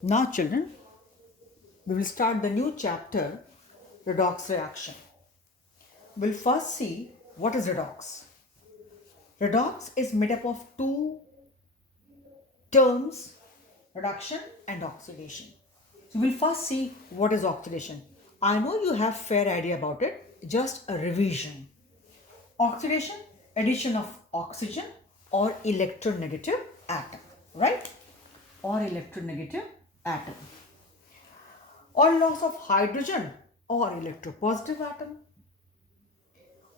Now, children, we will start the new chapter, redox reaction. We'll first see what is redox. Redox is made up of two terms, reduction and oxidation. So we'll first see what is oxidation. I know you have fair idea about it, just a revision. Oxidation, addition of oxygen or electronegative atom, right? Or electronegative atom. Or loss of hydrogen or electropositive atom,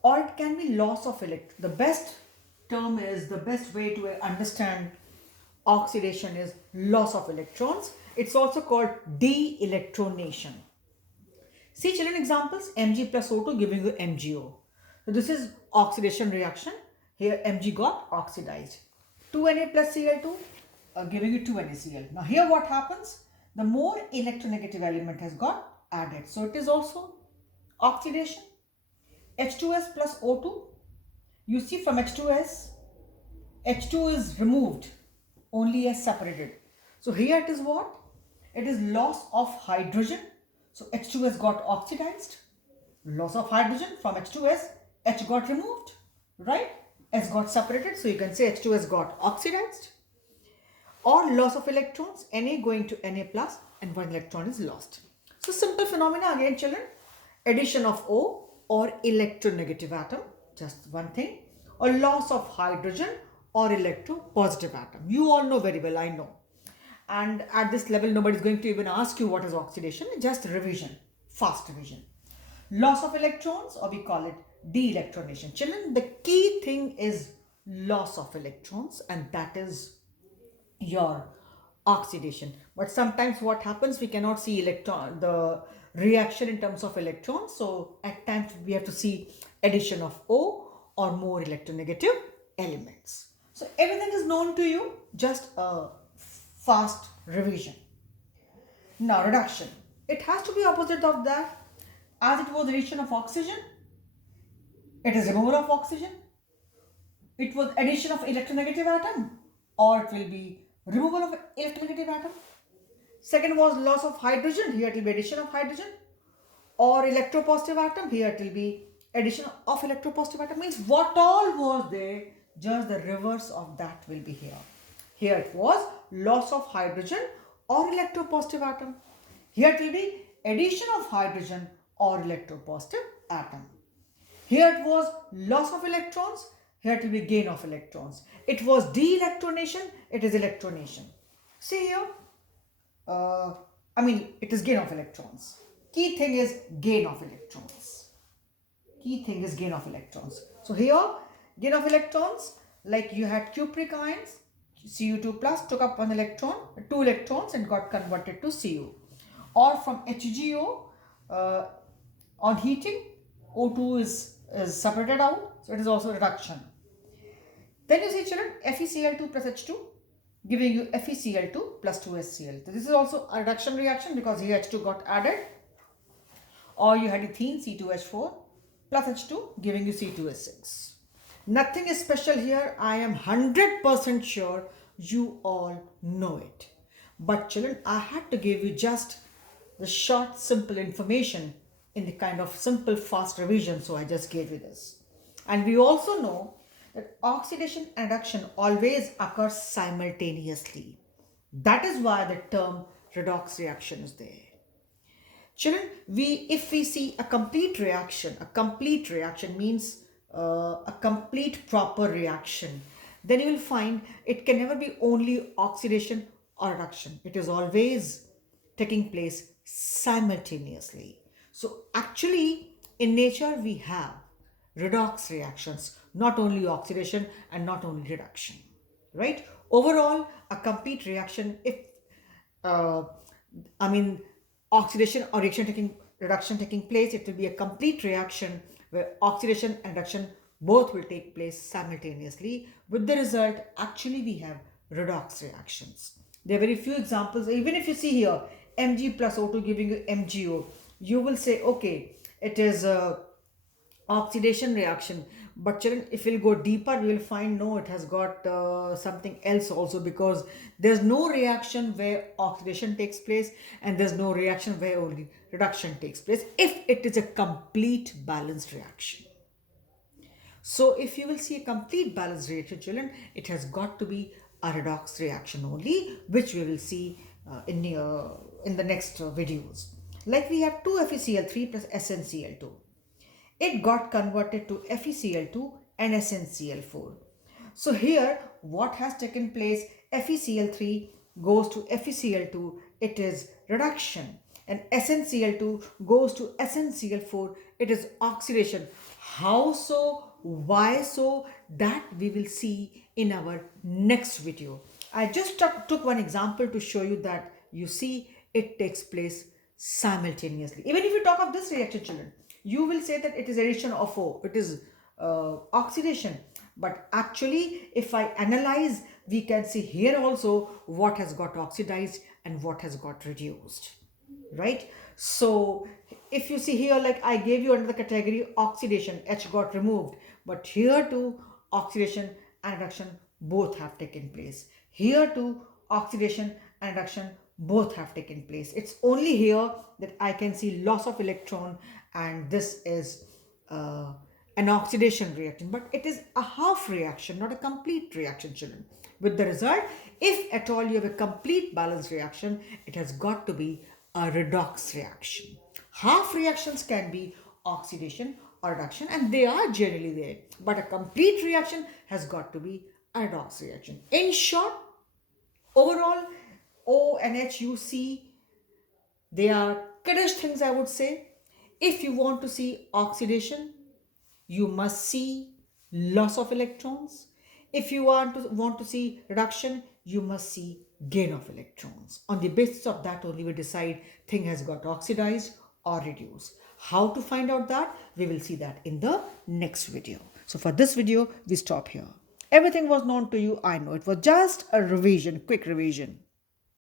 or it can be loss of the best term is the best way to understand oxidation is loss of electrons. It's also called de-electronation. See children, examples: Mg plus O2 giving you MgO. So this is oxidation reaction. Here Mg got oxidized. 2Na plus Cl2 giving you 2NaCl. Now here what happens? The more electronegative element has got added. So it is also oxidation. H2S plus O2. You see from H2S, H2 is removed, only S separated. So here it is what? It is loss of hydrogen. So H2S got oxidized. Loss of hydrogen from H2S, H got removed, right? S got separated. So you can say H2S got oxidized. Or loss of electrons, Na going to Na plus and one electron is lost. So simple phenomena again children, addition of O or electronegative atom, just one thing, or loss of hydrogen or electropositive atom. You all know very well, I know. And at this level, nobody is going to even ask you what is oxidation, just revision, fast revision. Loss of electrons, or we call it de-electronation. Children, the key thing is loss of electrons, and that is your oxidation. But sometimes what happens, we cannot see the reaction in terms of electrons. So at times we have to see addition of O or more electronegative elements. So everything is known to you, just a fast revision. Now reduction, it has to be opposite of that. As it was addition of oxygen, it is removal of oxygen. It was addition of electronegative atom, or it will be removal of electronegative atom. Second was loss of hydrogen, here it will be addition of hydrogen. Or electropositive atom, here it will be addition of electropositive atom. Means what all was there, just the reverse of that will be here. Here it was loss of hydrogen or electropositive atom. Here it will be addition of hydrogen or electropositive atom. Here it was loss of electrons, here it will be gain of electrons. It was de-electronation, it is electronation. See here, it is gain of electrons. Key thing is gain of electrons. Key thing is gain of electrons. So here, gain of electrons, like you had cupric ions, Cu2 plus took up 1 electron, 2 electrons and got converted to Cu. Or from HgO, on heating, O2 is separated out, so it is also reduction. Then you see children, FeCl2 plus H2 giving you FeCl2 plus 2HCl. So this is also a reduction reaction because here H2 got added. Or you had ethene C2H4 plus H2 giving you C2H6. Nothing is special here. I am 100% sure you all know it. But children, I had to give you just the short, simple information in the kind of simple, fast revision. So I just gave you this. And we also know that oxidation and reduction always occurs simultaneously. That is why the term redox reaction is there. Children, if we see a complete reaction means a complete proper reaction, then you will find it can never be only oxidation or reduction. It is always taking place simultaneously. So actually in nature we have redox reactions, not only oxidation and not only reduction, right? Overall, a complete reaction, if oxidation or reduction taking place, it will be a complete reaction where oxidation and reduction both will take place simultaneously. With the result, actually we have redox reactions. There are very few examples. Even if you see here Mg plus O2 giving you MgO, you will say okay, it is a oxidation reaction, But children, if we'll go deeper, we will find no, it has got something else also, because there's no reaction where oxidation takes place, and there's no reaction where only reduction takes place if it is a complete balanced reaction. So if you will see a complete balanced reaction, children, it has got to be a redox reaction only, which we will see in the next videos. Like we have 2FeCl3 plus SnCl2. It got converted to FeCl2 and SnCl4. So here what has taken place, FeCl3 goes to FeCl2, it is reduction, and SnCl2 goes to SnCl4, it is oxidation. How so? Why so? That we will see in our next video. I just took one example to show you that you see it takes place simultaneously. Even if you talk of this reaction, children, you will say that it is addition of O, it is oxidation. But actually, if I analyze, we can see here also what has got oxidized and what has got reduced, right? So if you see here, like I gave you under the category oxidation, H got removed, but here too oxidation and reduction both have taken place. Here too oxidation and reduction both have taken place. It's only here that I can see loss of electron, and this is an oxidation reaction, but it is a half reaction, not a complete reaction, children. With the result, if at all you have a complete balanced reaction, it has got to be a redox reaction. Half reactions can be oxidation or reduction, and they are generally there, but a complete reaction has got to be a redox reaction. In short, overall, O and H you see, they are kaddish things, I would say. If you want to see oxidation, you must see loss of electrons. If you want to see reduction, you must see gain of electrons. On the basis of that only we decide thing has got oxidized or reduced. How to find out that? We will see that in the next video. So for this video, we stop here. Everything was known to you, I know. It was just a revision, quick revision.